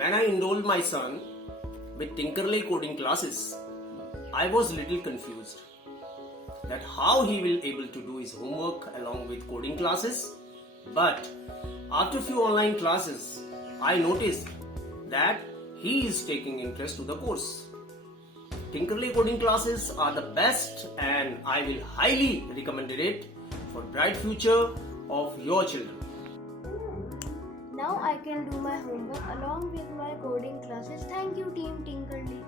When I enrolled my son with Tinkerley coding classes, I was little confused that how he will able to do his homework along with coding classes. But after few online classes, I noticed that he is taking interest to the course. Tinkerley coding classes are the best and I will highly recommend it for bright future of your children. Now I can do my homework along with my coding classes. Thank you, Team Tinkerly.